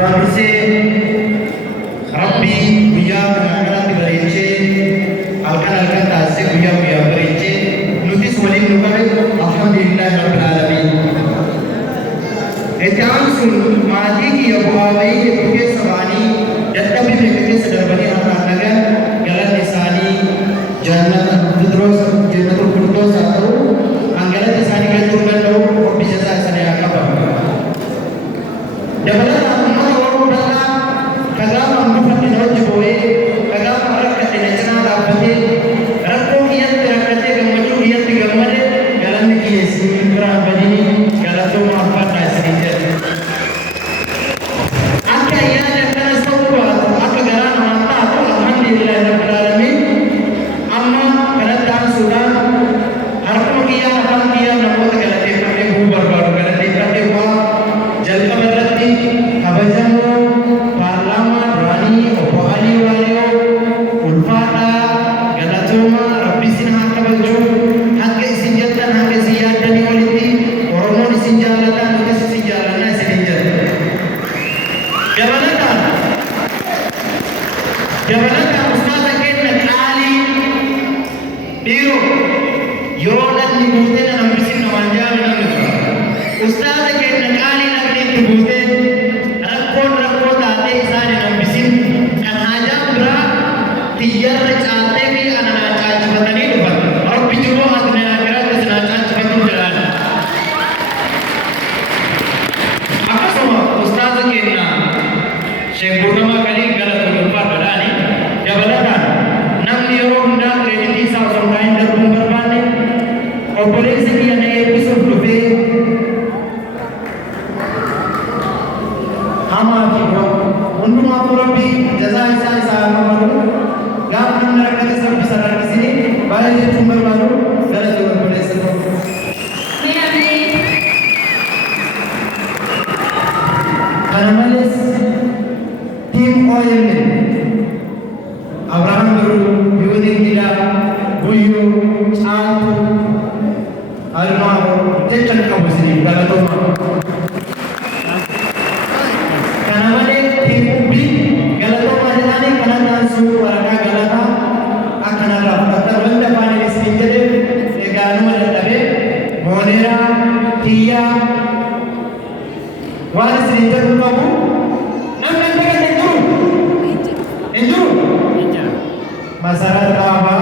duraan dursee Rabbii guyyaa kanatti bareechee halkan taasisee guyyaa bareechee nutis waliin nu qabe alhamdulillahi rabbil aalamiin. Itti aansuun maatii kiyya bu'aa bahii hedduu keessa ba'anii dadhabbii hedduu keessa darbanii harkaan nagaan galanni isaanii jannata firdaus haa ta'u hangalata isaanii galchuu danda'u Rabbi jazaa isaanii haa qabaatu. Dabalataan uummata Oromoo bal'aa kagaafa hangufanni na hojii bo'ee kagaafa rakkate na cinaa dhaabbatee rakkoo kiyyatti rakkatee gammachuu kiyyatti gammade galanni kiyya isin biraan badini galatooma abbadhaa isinii jedhe. Akka ayyaana akkanas ta'uu baatu akka garaa namaan taatu alhamdulillahi rabbil aalamiin. Amma kanatti aansuudhaan harkuma kiyyaa afaan kiyyaa namoota galateeffamee bu'uu barbaadu galateeffamee bu'aa jalqaba irratti kabajamoo paarlaamaa duraanii obbo Alii Waaliyoo ulfaadhaa galatooma rabbi isin haa kabaju hanga isin jettan hanga isin yaaddanii walitti Oromoon isin jaallata nutis isin jaallanna isinin jedha. Dabalataan ustaaza keenya qaalii dhiiroo yoo dhalli buutee na nambisin namaan jaami namni tura. Ustaaza keenya qaalii namni itti buutee rakkoo taatee isaan hin nambisin kan haajaan biraa tiyyarra caaltee fi ananaa caalchifatanii dhufan. Rabbi jiruu addunyaa biraatti sinaa caalchifatuu jedhaan. Akkasuma ustaaza keenya Sheekh Burhamaa Qalii galata ulfaadhaadhaani dabalataan namni yeroo hundaa kireeditii isaa osoo hin taa'in darbuu hin barbaanne obboleessa kiyya na eebbisuuf dhufee hamaa fi hundumaafuu Rabbi jazaa isaa haa qabaatu. Gaafa namni rakkates Rabbi isa rakkisee baay'ee jechuun barbaadu galata obboleessa tokko. Kana malees Tim OMN Abraham Guru, Yudin Gida, Buyu, Caaltu, Almaaru, jechan qabu isinii galatoomaa. Kana malee Tim Ubbi galatoomaa jedhanii kana taasisuu waraqaa galataa akkanarraa fudhatan wanta afaan isin jedheef egaanuma dadhabee mooneeraa kiyyaa waan isin jedhu qabu namni akka gadi Injuru masalah apa?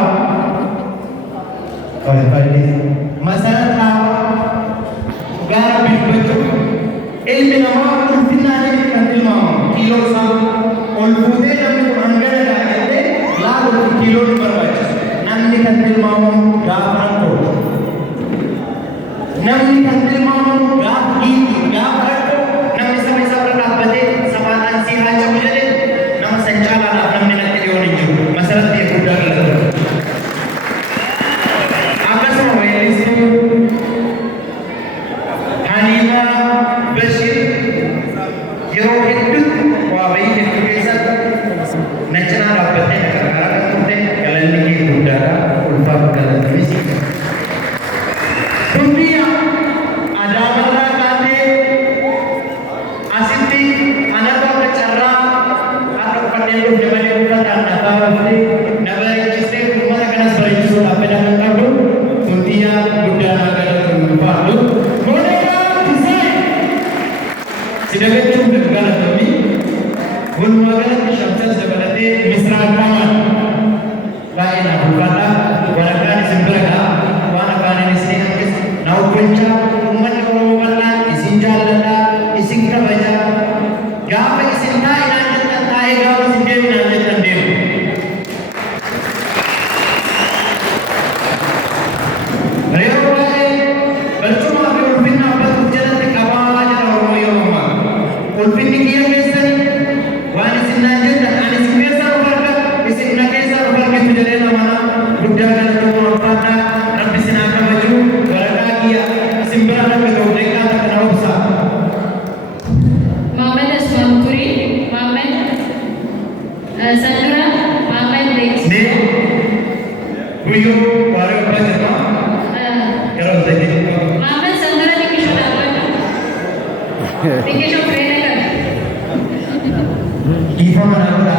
Masalah apa? Gara betul. Ilmu nama ulfinanya kan ilmu kilo sam. Olpude namni angara lagate lagu kilo berbaca. Namni kan ilmu gafan ko. Namni kan ilmu gafi gafan ko. Namni sama-sama berkabate sabatan si haja mujade. Nama sencala namni nanti diorang masalah dia udah lalu. Apa semua itu? Hanima Bashir, yang itu wabai itu bisa nasional dapatnya karena konten kalian lagi udara ulfat kalian visi. Dunia ada orang kate asiti anak bercara atau pandai zaman ulfat atau apa nabar justru rumah kena sebagai justru apa dengan kamu dunia udara kalian ulfat lu. Sedangkan juga negara kami, gunungan syamsan sebalate misra kaman, lain aku kata, walaupun sebelah, walaupun ini sedikit, nau penca, umat orang isin jalan isin kabaja, gapa isin tai nanti tai gapa sendiri nanti sendiri. Rewai bercuma berpindah apa jalan di kawasan orang Melayu. Ulfin dia mesai, wani sinanjat dan anis biasa berkat, isin nakesa berkat menjadi nama budaya dan pada Rabbi sinaka baju berkat dia simbaran kedua mereka tak kenal usah. Muhammad Asmanturi, Muhammad Sandra, Muhammad Lex. Ne, buyu waru apa jema? Kalau tadi. Muhammad Sandra dikisah apa? Dikisah berapa kan? Ifa mana pula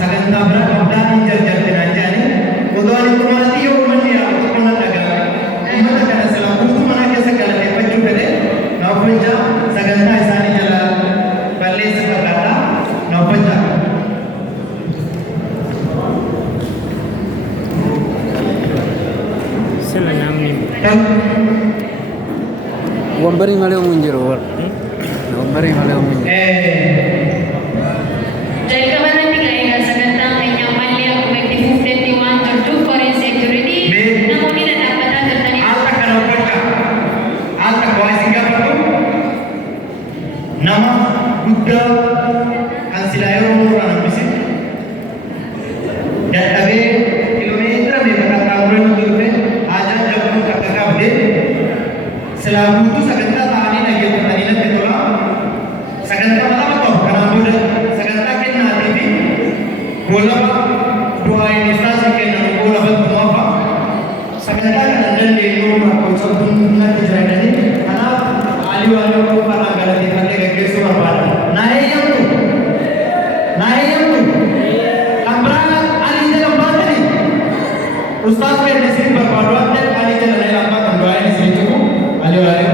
sagantaa bira qabdaan jarjartin anjaani odaan ittumatti yoo uummanni yaa'u qonna dhagaa uummata kana sila guutuu mana keessa galateeffachuu fedhe naaf hojja sagantaa isaanii jala balleessa fakkaata naaf hojja. Sila namni. Wambari malee uummanjiru wal. Wambari malee uummanjiru. Jalqaba irratti ga'eera sagantaan keenya ammallee akkuma itti fufteetti waan jirtuuf koreen seekuritii namoonni dhadhaabbataa jirtanii Alta kana hojja alta waa isin gaafatu nama guddaa kan silaa yeroo muraan hambisin dadhabee kiiloomeetira meeqa qaxxaamuree nuti dhufe haajaan jabduu akka qabde silaa guutuu sagantaa ta'anii dhaggeeffatanii natti tola sagantaa lama ta'u kanaan booda sagantaa kennaatii fi goolaba du'aa inni isaas kennamu goolaba tumafa sagantaa kana dandeenyu lakkoofsattuun natti jiraatanii kanaaf haalii waan yoo qofaa galateeffannee gaggeessuu barbaada. Naa eeyyamtu kan biraa alii jala baatanii ustaas kenna isin barbaadu adda alii jala na ilaalaa kan du'aa inni isin jiru alii waalii